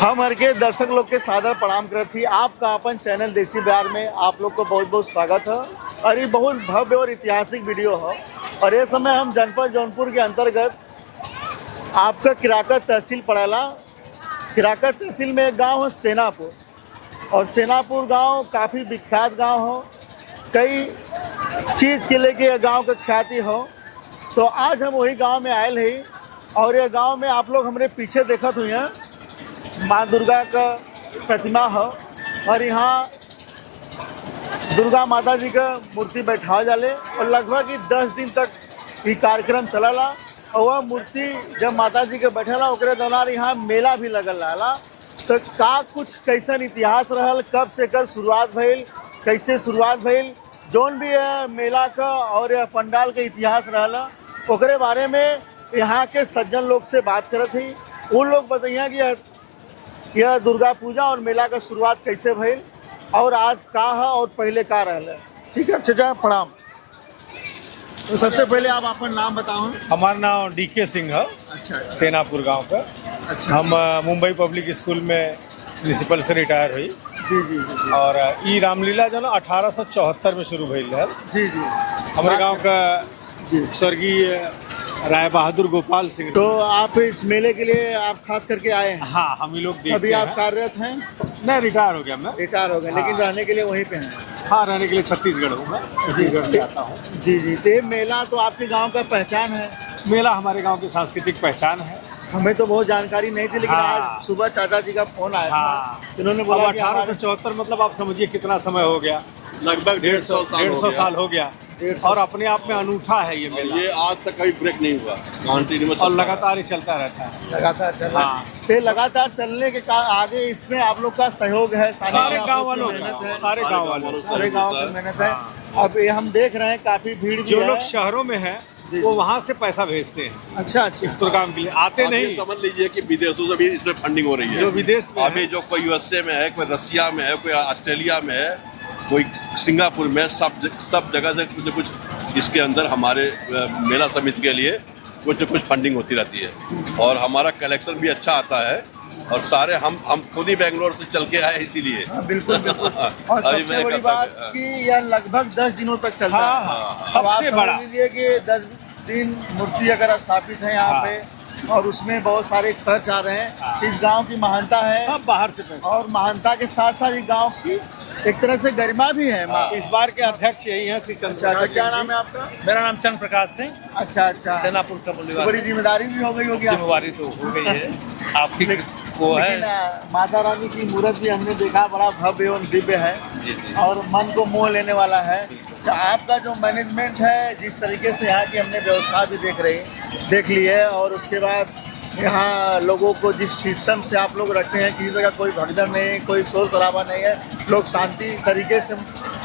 हम हर के दर्शक लोग के सादर प्रणाम करत थी। आपका अपन चैनल देसी बिहार में आप लोग को बहुत बहुत स्वागत है। और ये बहुत भव्य और ऐतिहासिक वीडियो है। और ये समय हम जनपद जौनपुर के अंतर्गत आपका किराकत तहसील पड़ेला। किराकत तहसील में एक गांव है सेनापुर, और सेनापुर गांव काफ़ी विख्यात गांव हो। कई चीज़ के लेके ये गांव का ख्याति हो। तो आज हम वही गांव में आए हैं, और ये गांव में आप लोग हमारे पीछे देखत हुई हैं माँ दुर्गा का प्रतिमा हो। और यहाँ दुर्गा माता जी का मूर्ति बैठा जाले, और लगभग 10 दिन तक ये कार्यक्रम चलला। और वह मूर्ति जब माता जी के बैठेला ओकरे दौरान यहाँ मेला भी लगल रहा। तो का कुछ कैसन इतिहास रहल, कब से कर शुरुआत भइल, कैसे शुरुआत भइल, जौन भी मेला का और पंडाल के इतिहास रहला ओकरे बारे में यहाँ के सज्जन लोग से बात करत थी। वो लोग बताइए कि यह दुर्गा पूजा और मेला का शुरुआत कैसे भइल और आज का है और पहले का रहल है। ठीक है चाचा, प्रणाम। तो सबसे पहले आप अपना नाम बताओ। हमारा नाम डीके सिंह है। अच्छा। सेनापुर गांव का। अच्छा। हम मुंबई पब्लिक स्कूल में प्रिंसिपल से रिटायर हुई। जी जी जी। और ई रामलीला जो ना 1874 में शुरू भइल है। जी जी। हमारे गांव का जी। स्वर्गीय राय बहादुर गोपाल सिंह। तो आप इस मेले के लिए आप खास करके आए हैं? हाँ, हम ही लोग देखते अभी आप हैं। कार्यरत हैं? नहीं, रिटायर हो गया मैं। रिटायर हो गए, लेकिन हाँ। रहने के लिए वहीं पे हैं? हाँ, रहने के लिए छत्तीसगढ़ हूँ मैं। छत्तीसगढ़ से आता हूँ। जी जी। तो ये मेला तो आपके गांव का पहचान है? मेला हमारे गांव की सांस्कृतिक पहचान है। हमें तो बहुत जानकारी नहीं थी, लेकिन हाँ। आज सुबह चाचा जी का फोन आया हाँ। था। इन्होंने बोला कि 1874 मतलब आप समझिए कितना समय हो गया। लगभग 150 साल हो गया। 150 और अपने आप में अनूठा है ये मेला। ये आज तक कभी ब्रेक नहीं हुआ, कंटिन्यू और लगातार ही चलता रहता है। लगातार चल रहा है। हाँ। तो लगातार चलने के आगे इसमें आप लोग का सहयोग है, सारे आप गांव लोग की वालों मेहनत का, है, सारे गांव वालों का। सारे गांव की मेहनत है। हाँ। अब ये हम देख रहे हैं काफी भीड़ भी जो है। लोग शहरों में हैं जी, वो जी। वहाँ से पैसा भेजते हैं अच्छा अच्छा। इस प्रोग्राम के लिए। आते आप ये नहीं। समझ लीजिए कि विदेशों से भी इसमें फंडिंग हो रही है। जो विदेश में अभी है। जो कोई यूएसए में है, कोई रसिया में है, कोई ऑस्ट्रेलिया में है, कोई सिंगापुर में, सब जगह से कुछ न कुछ इसके अंदर हमारे मेला समिति के लिए कुछ न कुछ फंडिंग होती रहती है। और हमारा कलेक्शन भी अच्छा आता है। और सारे हम खुद ही बेंगलोर से चल के आए इसीलिए। हाँ, बिल्कुल बिल्कुल। और अभी सबसे मैं बड़ी करता- बात कि यह लगभग 10 दिनों तक चलता हाँ, है। हाँ, अब आप सबसे समझ बड़ा। लीजिए कि 10 दिन मूर्ति अगर स्थापित है यहाँ हाँ। पे, और उसमें बहुत सारे खर्च आ रहे हैं। हाँ। इस गांव की महानता है, सब बाहर से पैसा। और महानता के साथ साथ इस गांव की एक तरह से गरिमा भी है। इस बार के अध्यक्ष यही हैं श्री अच्छा चंद्र। अच्छा। क्या नाम है आपका? मेरा नाम चंद्र प्रकाश सिंह, अच्छा अच्छा। सेनापुर का तो निवासी। बड़ी जिम्मेदारी भी हो गई होगी आपको। जिम्मेवारी तो हो गई है आपकी। वो लेकिन है माता रानी की मूर्त भी हमने देखा, बड़ा भव्य एवं दिव्य है जी जी। और मन को मोह लेने वाला है। तो आपका जो मैनेजमेंट है, जिस तरीके से यहाँ की हमने व्यवस्था भी देख ली है, और उसके बाद यहाँ लोगों को जिस सिस्टम से आप लोग रखते हैं, किसी जगह कोई भगदड़ नहीं, कोई शोर शराबा नहीं है, लोग शांति तरीके से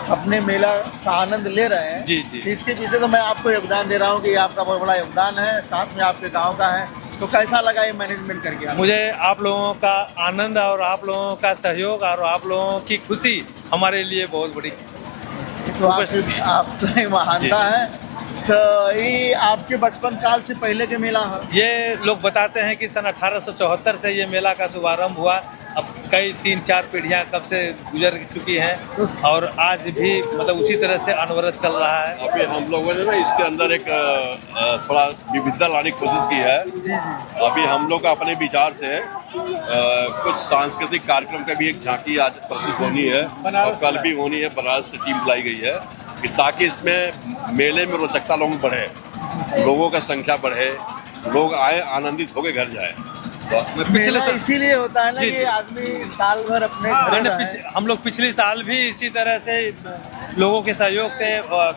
अपने मेला का आनंद ले रहे हैं। जी, जी। इसके पीछे तो मैं आपको योगदान दे रहा हूँ कि ये आपका बहुत बड़ा योगदान है, साथ में आपके गाँव का है। तो कैसा लगा ये मैनेजमेंट करके आपको? मुझे आप लोगों का आनंद और आप लोगों का सहयोग और आप लोगों की खुशी हमारे लिए बहुत बड़ी। तो आप तो ये महानता है। तो ये आपके बचपन काल से पहले के मेला है? ये लोग बताते हैं कि सन 1874 से ये मेला का शुभारंभ हुआ। अब कई 3-4 पीढ़ियाँ कब से गुजर चुकी हैं और आज भी मतलब उसी तरह से अनवरत चल रहा है। अभी हम लोगों ने ना इसके अंदर एक थोड़ा विविधता लाने की कोशिश की है। अभी हम लोग अपने विचार से कुछ सांस्कृतिक कार्यक्रम का भी एक झांकी आज प्रस्तुत होनी है, और कल भी होनी है। बनारस से टीम बुलाई गई है कि ताकि इसमें मेले में रोचकता लोगों को बढ़े, लोगों का संख्या बढ़े, लोग आए, आनंदित होकर घर जाए। मेला इसीलिए होता है ना, जी, ये जी। आदमी साल भर अपने हाँ, घर मैंने रहे। हम लोग पिछले साल भी इसी तरह से लोगों के सहयोग से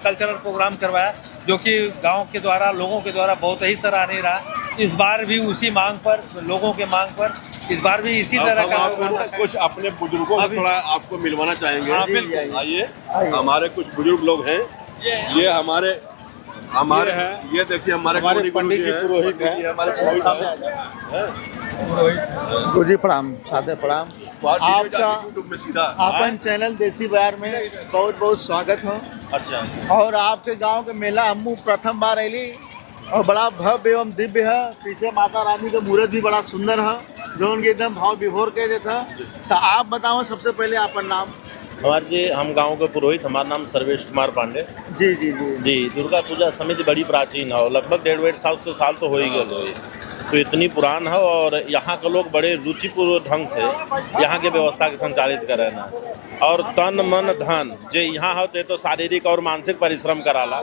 कल्चरल प्रोग्राम करवाया, जो कि गांव के द्वारा, लोगों के द्वारा बहुत ही सराहनीय रहा। इस बार भी उसी मांग पर, लोगों के मांग पर, इस बार भी इसी तरह हम का आपको ना कुछ अपने बुजुर्गों से थोड़ा आपको मिलवाना चाहेंगे। हाँ, बिल्कुल। आइए, हमारे कुछ बुजुर्ग लोग हैं। ये हमारे ये देखिए हमारे पंडित जी पुरोहित हैं। ये हमारे गुरु जी प्रणाम, सादे प्रणाम। आपका यूट्यूब में सीधा अपन चैनल देसी बिहार में बहुत बहुत स्वागत हो। अच्छा। और आपके गांव के मेला हमू प्रथम बार अली, और बड़ा भव्य एवं दिव्य है। पीछे माता रानी का मूर्त भी बड़ा सुंदर है। जो उनके एकदम भाव विभोर कह देता। तो आप बताओ सबसे पहले अपन नाम। हमारे जी हम गांव के पुरोहित, हमारा नाम सर्वेश कुमार पांडे। जी जी जी जी दुर्गा पूजा समिति बड़ी प्राचीन है, लगभग 1.5 साल तो हो ही गए। तो इतनी पुरान है और यहाँ के लोग बड़े रुचिपूर्ण ढंग से यहाँ के व्यवस्था के संचालित कर रहे हैं। और तन मन धन जे यहाँ होते तो शारीरिक और मानसिक परिश्रम कराला,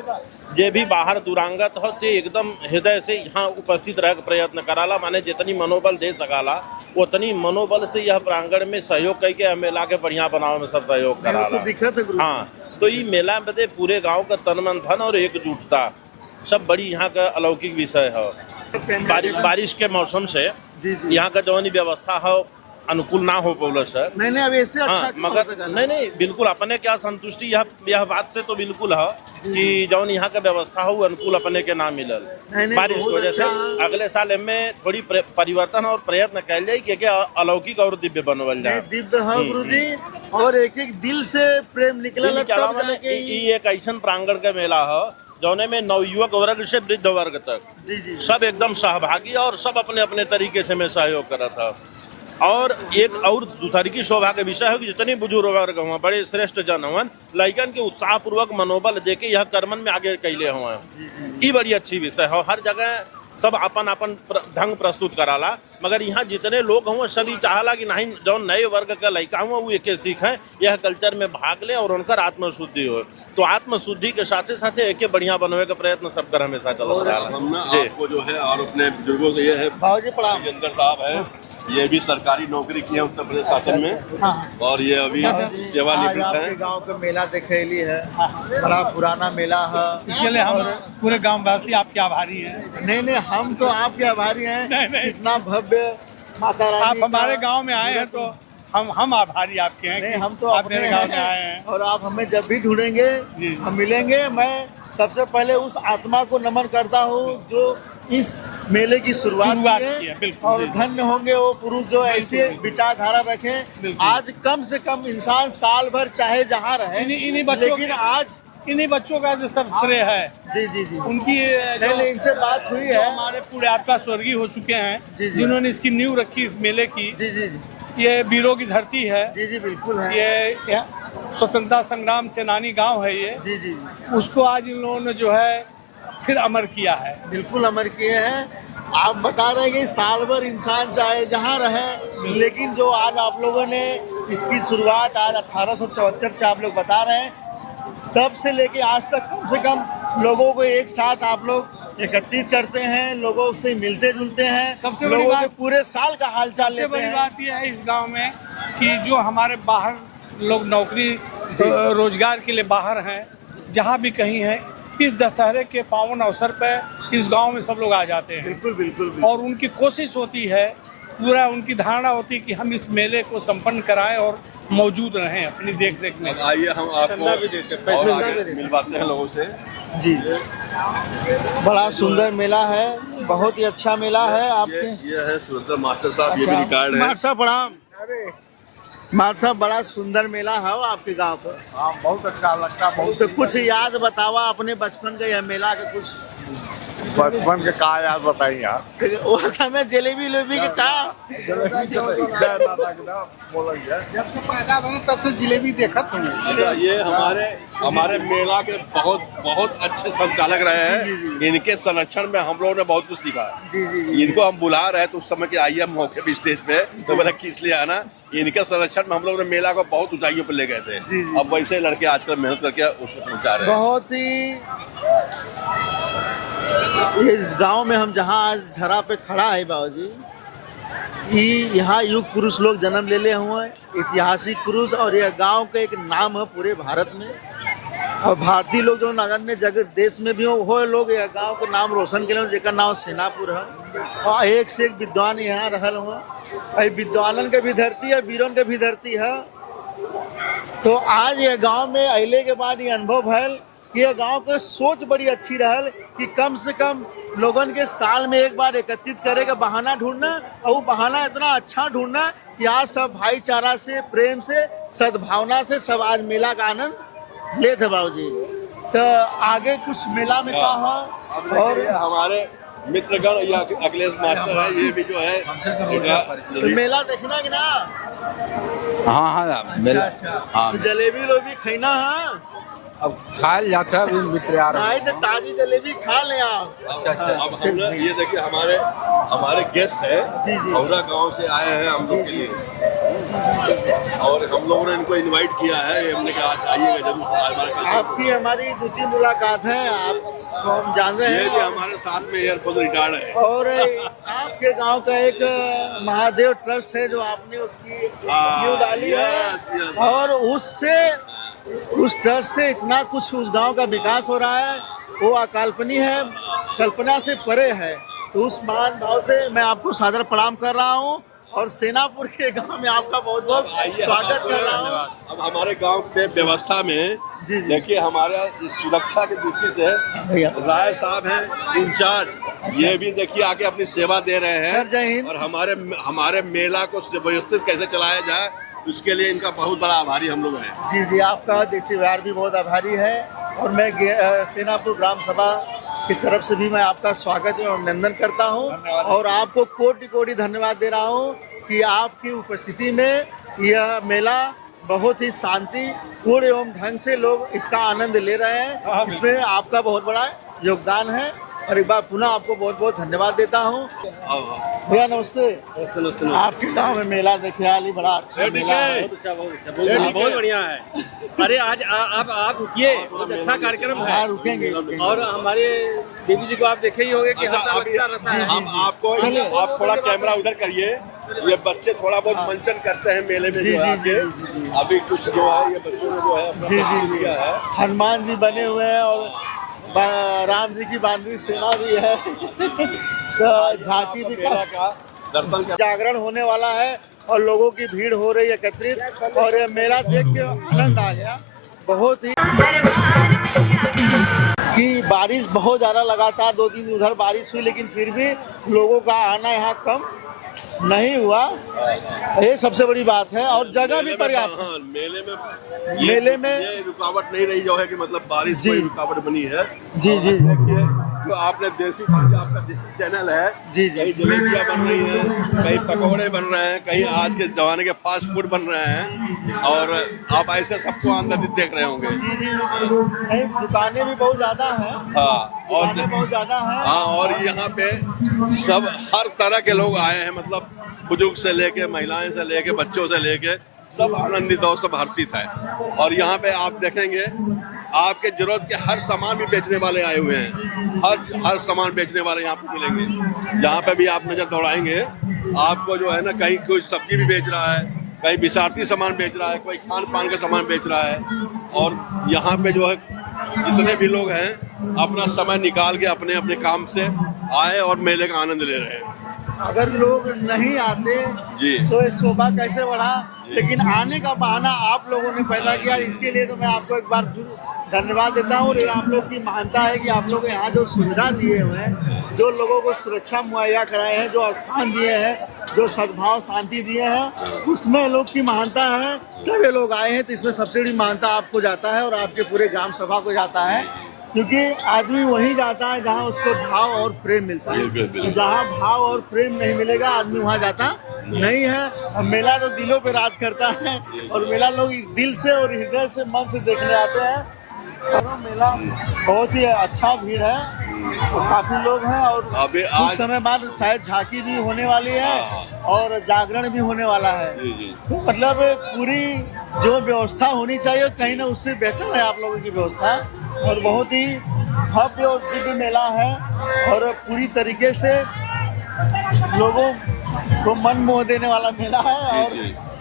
जे भी बाहर दुरांगत हो ते एकदम हृदय से यहाँ उपस्थित रह प्रयत्न कराला, माने जितनी मनोबल दे सकाला उतनी मनोबल से यह प्रांगण में सहयोग करके मेला के बढ़िया बनावे में सब सहयोग कराला। हाँ, तो ये मेला में पूरे गांव का तन मन धन और एकजुटता सब बड़ी यहाँ का अलौकिक विषय है। बारिश के मौसम से यहाँ का जो व्यवस्था है अनुकूल ना हो पौलस है। नहीं अब ऐसे अच्छा हाँ, मगर नहीं बिल्कुल अपने क्या संतुष्टि यह बात से तो बिल्कुल है कि जौन यहाँ का व्यवस्था हो अनुकूल अपने के ना मिलल बारिश की वजह से। अगले साल इनमें थोड़ी परिवर्तन और प्रयत्न कैल जाए कि अलौकिक और दिव्य बनवल जाए। दिव्य है गुरु जी, और एक एक दिल से प्रेम निकले। एक ऐसा प्रांगण का मेला है जौने में नवयुवक वर्ग से वृद्ध वर्ग तक सब एकदम सहभागी और सब अपने अपने तरीके से में सहयोग कर रहा था। और एक और दूसरी की शोभा का विषय है कि जितने बुजुर्ग वर्ग हुआ बड़े श्रेष्ठ जन हुआ लड़कन के उत्साह पूर्वक मनोबल देके यह कर्मन में आगे कैले हुआ। ये बड़ी अच्छी विषय है। हर जगह सब अपन अपन ढंग प्रस्तुत कराला, मगर यहाँ जितने लोग हुए सभी चाहला कि नहीं जो नए वर्ग का लड़का हुआ वो एक सीखें, यह कल्चर में भाग ले और उनका आत्मशुद्धि हो। तो आत्मशुद्धि के साथ साथ एक बढ़िया बनने का प्रयत्न सब कर हमेशा चलता रहा। हमने आपको जो है और अपने बुजुर्गों को ये है अंदर साहब है, ये भी सरकारी नौकरी की है उत्तर प्रदेश शासन में और ये अभी सेवानिवृत्त है। आपके गांव का मेला देखेली है, बड़ा पुराना मेला है, इसके लिए हम पूरे गाँव वासी आपके आभारी हैं। नहीं हम तो आपके आभारी हैं। इतना भव्य माता रानी आप हमारे गांव में आए हैं तो हम आभारी आपके हैं। नहीं हम तो अपने अपने गांव में आए हैं और आप हमें जब भी ढूंढेंगे हम मिलेंगे। मैं सबसे पहले उस आत्मा को नमन करता हूँ जो इस मेले की शुरुआत की है। और धन्य होंगे वो पुरुष जो ऐसे विचारधारा रखें। आज कम से कम इंसान साल भर चाहे जहाँ रहे, लेकिन आज इन्हीं बच्चों का जो सब श्रेय है। जी उनकी इनसे बात हुई है। हमारे पूरे आत्मा स्वर्गीय हो चुके हैं जिन्होंने इसकी नींव रखी इस मेले की। जी ये वीरों की धरती है। जी बिल्कुल है। ये स्वतंत्रता संग्राम सेनानी गांव है ये। जी उसको आज इन लोगों ने जो है फिर अमर किया है। बिल्कुल अमर किए हैं। आप बता रहे हैं कि साल भर इंसान चाहे जहाँ रहे, लेकिन जो आज आप लोगों ने इसकी शुरुआत आज 1874 से आप लोग बता रहे हैं, तब से लेके आज तक कम से कम लोगों को एक साथ आप लोग एकत्रित करते हैं, लोगों से मिलते जुलते हैं, सबसे बड़ी लोगों बात के पूरे साल का हाल चाल लेते हैं। सबसे बड़ी बात यह है इस गांव में कि जो हमारे बाहर लोग नौकरी रोजगार के लिए बाहर हैं, जहाँ भी कहीं हैं, इस दशहरे के पावन अवसर पर इस गांव में सब लोग आ जाते हैं। बिल्कुल। और उनकी कोशिश होती है, पूरा उनकी धारणा होती है कि हम इस मेले को संपन्न कराएं और मौजूद रहें अपनी देख रेख में। आइए हम आपको और आगे मिलवाते हैं लोगों से। जी बड़ा सुंदर मेला है, बहुत ही अच्छा मेला है। आपके ये है सुरेंद्र मास्टर साहब, ये भी रिटायर्ड है। मास्टर साहब प्रणाम। मास्टर साहब बड़ा सुंदर मेला है आपके गांव पर। हाँ बहुत अच्छा लगता है। तो कुछ याद बतावा अपने बचपन का, यह मेला का कुछ बचपन के का याद बताइए आप। वो समय जलेबी लोबी के का जब से पैदा बने तब से जिलेबी देखा तुमने। अच्छा, ये हमारे मेला के बहुत अच्छे संचालक रहे हैं। इनके संरक्षण में हम लोगों ने बहुत कुछ सीखा। इनको हम बुला रहे तो उस समय के आइए मौके भी स्टेज पे, तो बोला किस लिए आना। इनके संरक्षण में हम लोगों ने मेला को बहुत ऊंचाइयों पर ले गए थे। अब वैसे लड़के आजकल मेहनत करके उसको पहुंचा रहे हैं। बहुत ही इस गांव में हम जहां आज धरा पे खड़ा है बाबूजी, यहाँ युग पुरुष लोग जन्म ले हुए हैं, ऐतिहासिक पुरुष। और यह गांव का एक नाम है पूरे भारत में। और भारतीय लोग जो नगण्य जगह देश में भी हो लोग यह गांव का नाम रोशन के लिए, जिसका नाम सेनापुर है। और एक से एक विद्वान यहाँ रहल हुआ। विद्वानन के भी धरती है, वीरन के भी धरती है। तो आज यह गांव में अइले के बाद ये अनुभव भल कि यह गांव के सोच बड़ी अच्छी रहल कि कम से कम लोगन के साल में एक बार एकत्रित करे का बहाना ढूंढना, और वो बहाना इतना अच्छा ढूंढना कि आज सब भाईचारा से, प्रेम से, सद्भावना से सब आज मेला का आनंद ले थे बाबूजी। तो आगे कुछ मेला में कहा। और हमारे मित्रगण, ये अखिलेश मास्टर है, ये भी जो है तो मेला देखना कि ना? हाँ हाँ मेला हाँ तो जलेबी लोबी खाना है? अब खायल जाता है, अभी मित्र आ रहे नहीं तो ताजी जलेबी खा ले आप। अच्छा अच्छा अब हम ये देखिए हमारे गेस्ट है, औरा गांव से आए हैं हम लोग के लिए, और हम लोगों ने इनको इनवाइट किया है। हमने कहा आइएगा जरूर हमारे। आपकी हमारी द्वितीय मुलाकात है, आपको हम जान रहे ये भी हैं। हमारे साथ में एयरफोर्स रिटायर्ड है। और आपके गांव का एक महादेव ट्रस्ट है जो आपने उसकी नींव डाली यस, है, यस। और उस ट्रस्ट से इतना कुछ उस गांव का विकास हो रहा है, वो अकाल्पनीय है, कल्पना से परे है। तो उस महान भाव से मैं आपको सादर प्रणाम कर रहा हूँ, और सेनापुर के गांव में आपका बहुत बहुत स्वागत कर रहा हूँ। अब हमारे गांव के व्यवस्था में जी। देखिए, हमारा सुरक्षा की दृष्टि से भैया राय साहब हैं इंचार्ज, ये भी देखिए आके अपनी सेवा दे रहे हैं। सर, जय हिंद। और हमारे मेला को व्यवस्थित कैसे चलाया जाए, उसके लिए इनका बहुत बड़ा आभारी हम लोग हैं। जी जी, आपका देसी व्यवहार भी बहुत आभारी है, और मैं सेनापुर ग्राम सभा की तरफ से भी मैं आपका स्वागत एवं अभिनंदन करता हूं, और आपको कोटि कोटि धन्यवाद दे रहा हूं कि आपकी उपस्थिति में यह मेला बहुत ही शांति पूर्ण एवं ढंग से लोग इसका आनंद ले रहे हैं। इसमें आपका बहुत बड़ा योगदान है, और एक बार पुनः आपको बहुत बहुत धन्यवाद देता हूँ। भैया नमस्ते। आपके गांव में मेला देखे आली, बड़ा अच्छा मेला है। बहुत बढ़िया है। अरे आज आप रुकिए, बहुत अच्छा कार्यक्रम है। हाँ, रुकेंगे। और हमारे देवी जी को आप देखे ही होंगे कि अच्छा, हर साल अभी अच्छा रहता है। हम आप थोड़ा कैमरा उधर करिए। ये बच्चे थोड़ा बहुत मंचन करते हैं मेले में, जी, जो जी, आके अभी कुछ जो है ये बच्चों ने जो है अपना जी काम जी किया है। हनुमान जी बने हुए हैं, और राम जी की बानवी सेना भी है। तो झांकी भी मेला का दर्शन कर जागरण होने वाला है, और लोगों की भीड़ हो रही है एकत्रित, और ये मेला देख के आनंद आ गया बहुत ही। कि बारिश बहुत ज़्यादा लगातार 2 दिन उधर बारिश हुई, लेकिन फिर भी लोगों का आना यहाँ कम नहीं हुआ, ये सबसे बड़ी बात है। और जगह भी पर्याप्त है। हाँ, मेले में ये रुकावट नहीं रही जो है कि मतलब बारिश जी। कोई रुकावट बनी है। जी जी तो आपने देसी चीज, आपका देसी चैनल है, जी जी। कहीं जलेबियाँ बन रही हैं, कहीं पकौड़े बन रहे हैं, कहीं आज के जमाने के फास्ट फूड बन रहे हैं, और आप ऐसे सबको आनंदित देख रहे होंगे। जी जी, नहीं दुकानें भी बहुत ज़्यादा हैं। हाँ, दुकानें बहुत ज़्यादा हैं। हाँ, और यहाँ पे सब हर तरह के लोग आए हैं, मतलब बुजुर्ग से लेके, महिलाएं से लेके, बच्चों से लेके, सब आनंदित और सब हर्षित है। और यहाँ पे आप देखेंगे आपके जरूरत के हर सामान भी बेचने वाले आए हुए हैं। हर सामान बेचने वाले यहाँ पे मिलेंगे। जहाँ पे भी आप नजर दौड़ाएंगे, आपको जो है ना, कहीं कोई सब्जी भी बेच रहा है, कहीं विसारती सामान बेच रहा है, कोई खान पान का सामान बेच रहा है। और यहाँ पे जो है जितने भी लोग हैं, अपना समय निकाल के अपने अपने काम से आए और मेले का आनंद ले रहे हैं। अगर लोग नहीं आते जी। तो ये शोभा कैसे बढ़ा, लेकिन आने का बहाना आप लोगों ने पैदा किया, इसके लिए तो मैं आपको एक बार धन्यवाद देता हूँ। और आप लोग की महानता है कि आप लोग यहाँ जो सुविधा दिए हुए हैं, जो लोगों को सुरक्षा मुहैया कराए हैं, जो स्थान दिए हैं, जो सद्भाव शांति दिए हैं, उसमें लोग की महानता है, तब ये लोग आए हैं। तो इसमें सबसे बड़ी महानता आपको जाता है, और आपके पूरे ग्राम सभा को जाता है, क्योंकि आदमी वहीं जाता है जहाँ उसको भाव और प्रेम मिलता है। जहाँ भाव और प्रेम नहीं मिलेगा, आदमी वहाँ जाता नहीं है। अब मेला तो दिलों पे राज करता है, और मेला लोग दिल से और हृदय से, मन से देखने आते हैं। और मेला बहुत ही अच्छा भीड़ है, और काफी लोग हैं, और अभी कुछ आज समय बाद शायद झांकी भी होने वाली है, और जागरण भी होने वाला है। तो मतलब पूरी जो व्यवस्था होनी चाहिए, कहीं ना उससे बेहतर है आप लोगों की व्यवस्था, और बहुत ही भव्य और दिव्य मेला है, और पूरी तरीके से लोगों को मन मोह देने वाला मेला है। और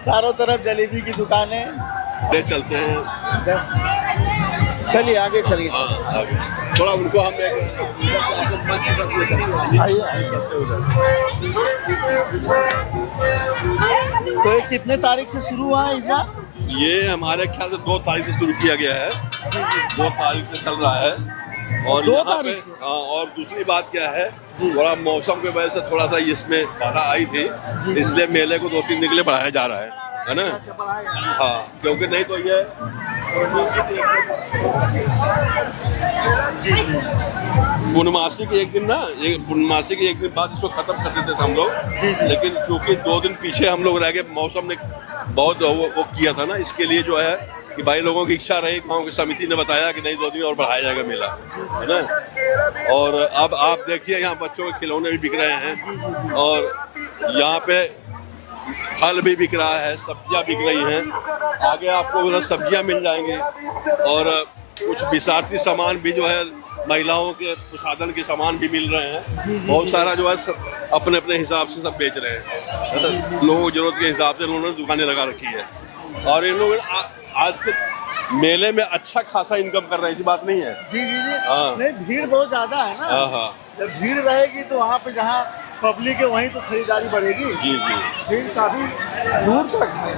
चारों तरफ जलेबी की दुकानें। ले चलते हैं। चलिए आगे चलिए। हाँ, आगे। थोड़ा उनको हम आइए। तो ये कितने तारीख से शुरू हुआ है इस बार? ये हमारे ख्याल से 2 तारीख से शुरू किया गया है। 2 तारीख से चल रहा है। और 2 यहाँ तारीख पे से? हाँ, और दूसरी बात क्या है, थोड़ा मौसम की वजह से थोड़ा सा इसमें बाधा आई थी, इसलिए मेले को 2-3 दिन के लिए बढ़ाया जा रहा है ना। हाँ, क्योंकि नहीं तो ये पूर्णमासी के एक दिन ना, पूर्णमासी के एक दिन बाद इसको खत्म कर देते थे हम लोग, लेकिन क्योंकि 2 दिन पीछे हम लोग रह गए, मौसम ने बहुत वो किया था ना, इसके लिए जो है कि भाई लोगों की इच्छा रही, गाँव की समिति ने बताया कि नहीं 2 दिन और बढ़ाया जाएगा मेला, है ना। और अब आप देखिए यहाँ बच्चों के खिलौने भी बिक रहे हैं और यहाँ पे फल भी बिक रहा है, सब्जियाँ बिक रही हैं, आगे आपको उधर सब्जियाँ मिल जाएंगी और कुछ विसारती सामान भी जो है, महिलाओं के प्रसाधन के सामान भी मिल रहे हैं। बहुत सारा जो है सब अपने अपने हिसाब से सब बेच रहे हैं, लोगों की जरूरत के हिसाब से उन्होंने दुकानें लगा रखी है और इन लोग आज के मेले में अच्छा खासा इनकम कर रहे हैं, ऐसी बात नहीं है। जी जी जी। हाँ। नहीं, भीड़ बहुत ज्यादा है ना। हाँ हाँ। जब भीड़ रहेगी तो वहाँ पे जहाँ पब्लिक है वहीं तो खरीदारी बढ़ेगी। जी जी। भीड़ काफी दूर तक है,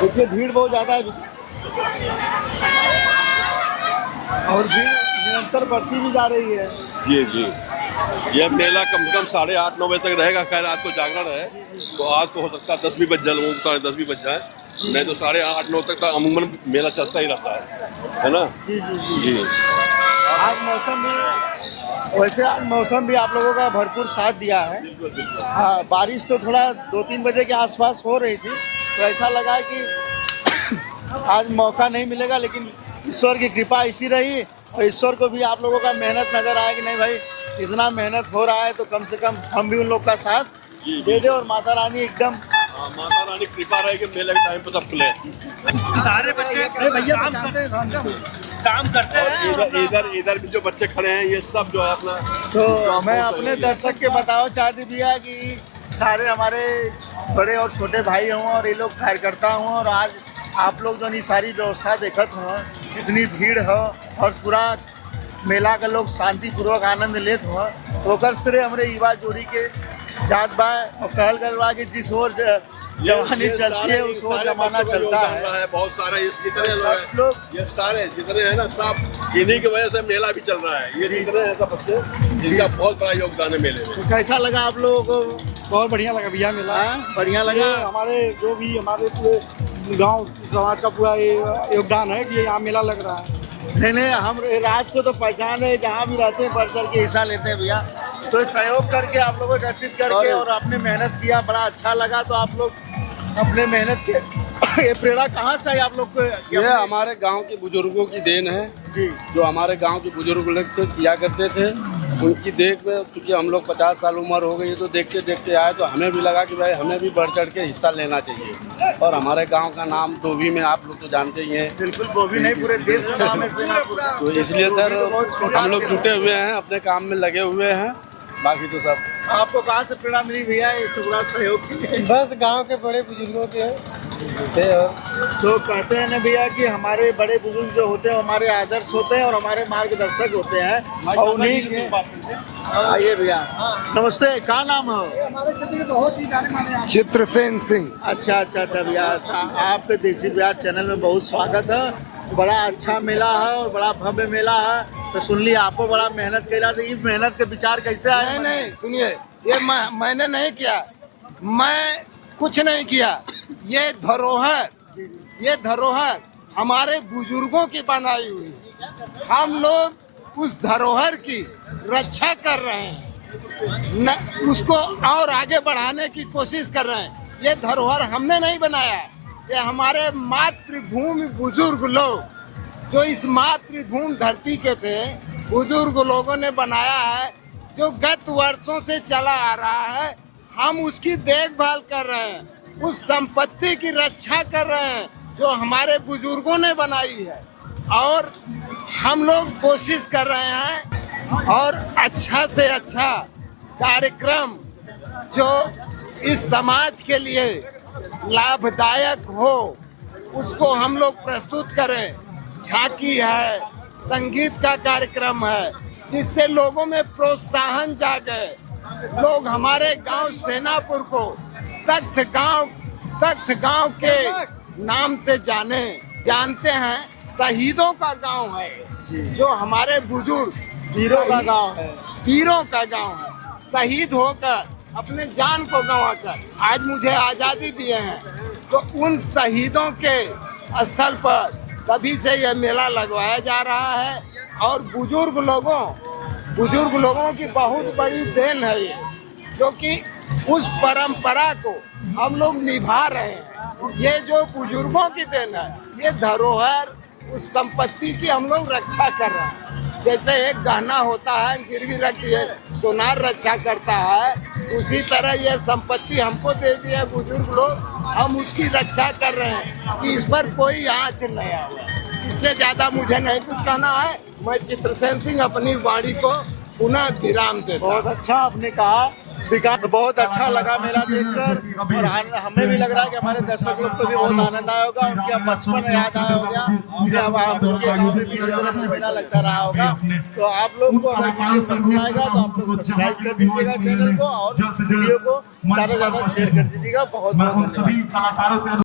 देखिए भीड़ बहुत ज्यादा है और भीड़ निरंतर बढ़ती भी जा रही है। जी जी। यह मेला कम से कम 8:30-9 बजे तक रहेगा। खैर आज तो जागरण है, तो आज तो हो सकता है 10 भी बज जाए, लोगों को 10:30 भी बज जाए, नहीं तो 8:30-9 तक का अमूमन मेला चलता ही रहता है ना। जी जी जी। जी। आज मौसम भी वैसे, आज मौसम भी आप लोगों का भरपूर साथ दिया है। हाँ, बारिश तो थोड़ा 2-3 बजे के आसपास हो रही थी, तो ऐसा लगा कि आज मौका नहीं मिलेगा, लेकिन ईश्वर की कृपा ऐसी रही और ईश्वर को भी आप लोगों का मेहनत नजर आया कि नहीं भाई इतना मेहनत हो रहा है तो कम से कम हम भी उन लोग का साथ दे दे और माता रानी एकदम माता रानी कृपा रहे कि मेले के टाइम पे सब खुले। सारे बच्चे काम करते हैं। इधर भी जो बच्चे खड़े हैं ये सब जो है अपना, तो मैं अपने दर्शक के बताओ चाहती भैया कि सारे हमारे बड़े और छोटे भाई हों और ये लोग कार्यकर्ता हों और आज आप लोग जो नहीं सारी व्यवस्था देखत हो, इतनी भीड़ हो और पूरा मेला का लोग शांतिपूर्वक आनंद लेत हो, तो ओकर श्रेय हमरे युवा जोड़ी के जात बा और कहल गल बा कि जिस ओर जवानी चलती है उस ओर जमाना चलता है। बहुत सारे जितने लोग ये सारे जितने हैं ना सब इन्हीं की वजह से मेला भी चल रहा है। ये जितने हैं सब बच्चे जिनका बहुत बड़ा योगदान है मेले में। तो कैसा लगा आप लोगों को? बहुत बढ़िया लगा भैया मेला। बढ़िया लगा। हमारे जो भी हमारे पूरे गांव समाज का पूरा ये योगदान है कि यहाँ मेला लग रहा है। नहीं, हम राज को तो पहचान है, जहाँ भी रहते हैं बढ़ चढ़ के हिस्सा लेते हैं भैया, तो सहयोग करके आप लोगों को एकत्रित करके और आपने मेहनत किया, बड़ा अच्छा लगा। तो आप लोग अपने मेहनत के ये प्रेरणा कहाँ से आई आप लोग को? ये हमारे गांव के बुजुर्गों की देन है जी। जो हमारे गांव के बुजुर्ग लोग किया करते थे, उनकी देख में क्योंकि हम लोग 50 साल उम्र हो गई, तो देखते देखते आए, तो हमें भी लगा कि भाई हमें भी बढ़ चढ़ के हिस्सा लेना चाहिए। और हमारे गांव का नाम डोभी में आप लोग तो जानते ही हैं। बिल्कुल, डोभी नहीं पूरे देश में नाम है सेनापुर। तो इसलिए सर हम लोग जुटे हुए हैं, अपने काम में लगे हुए हैं। बाकी तो सब आपको कहाँ से प्रेरणा मिली भैया इस बड़ा सहयोग की? बस गांव के बड़े बुजुर्गों के से। और तो कहते हैं ना भैया कि हमारे बड़े बुजुर्ग जो होते हैं हमारे आदर्श होते हैं और हमारे मार्गदर्शक होते हैं और उन्हीं के। आइए भैया, नमस्ते, क्या नाम है? चित्रसेन सिंह। अच्छा अच्छा अच्छा भैया, आपके देसी बिहार चैनल में बहुत स्वागत है। बड़ा अच्छा मेला है और बड़ा भव्य मेला है, तो सुन लिया आपको बड़ा मेहनत किया, तो इस मेहनत के विचार कैसे आए? नहीं सुनिए, ये मैंने नहीं किया, मैं कुछ नहीं किया। ये धरोहर हमारे बुजुर्गों की बनाई हुई, हम लोग उस धरोहर की रक्षा कर रहे हैं, उसको और आगे बढ़ाने की कोशिश कर रहे हैं। ये धरोहर हमने नहीं बनाया, ये हमारे मातृभूमि बुजुर्ग लोग जो इस मातृभूमि धरती के थे, बुजुर्ग लोगों ने बनाया है, जो गत वर्षों से चला आ रहा है। हम उसकी देखभाल कर रहे हैं, उस संपत्ति की रक्षा कर रहे हैं जो हमारे बुजुर्गों ने बनाई है, और हम लोग कोशिश कर रहे हैं और अच्छा से अच्छा कार्यक्रम जो इस समाज के लिए लाभदायक हो उसको हम लोग प्रस्तुत करें। झांकी है, संगीत का कार्यक्रम है, जिससे लोगों में प्रोत्साहन जागे, लोग हमारे गांव सेनापुर को तख्त गांव के नाम से जानते हैं। शहीदों का गांव है, जो हमारे बुजुर्ग वीरों का गांव है, वीरों का गांव है, शहीद होकर अपने जान को गंवाकर आज मुझे आज़ादी दिए हैं। तो उन शहीदों के स्थल पर तभी से यह मेला लगवाया जा रहा है और बुजुर्ग लोगों बुजुर्ग लोगों की बहुत बड़ी देन है ये, जो कि उस परंपरा को हम लोग निभा रहे हैं। ये जो बुजुर्गों की देन है, ये धरोहर, उस संपत्ति की हम लोग रक्षा कर रहे हैं। जैसे एक गहना होता है, गिरवी रख दिए, सोनार रक्षा करता है, उसी तरह ये संपत्ति हमको दे दी है बुजुर्ग लोग, हम उसकी रक्षा कर रहे हैं कि इस पर कोई आँच नहीं आए। इससे ज्यादा मुझे नहीं कुछ कहना है। मैं चित्रसेन सिंह अपनी वाणी को पुनः विराम देता हूं। बहुत अच्छा आपने कहा विकास, बहुत अच्छा लगा मेला देखकर, और हमें भी लग रहा है कि हमारे दर्शक लोग को भी बहुत आनंद आया होगा, उनके बचपन याद आया होगा कि अब उनके गांव में भी इसी तरह से मेला लगता रहा होगा। तो आप लोग को अगर वीडियो पसंद आएगा तो आप लोग सब्सक्राइब कर दीजिएगा चैनल को, और वीडियो को ज़्यादा से ज़्यादा शेयर कर दीजिएगा। बहुत बहुत धन्यवाद।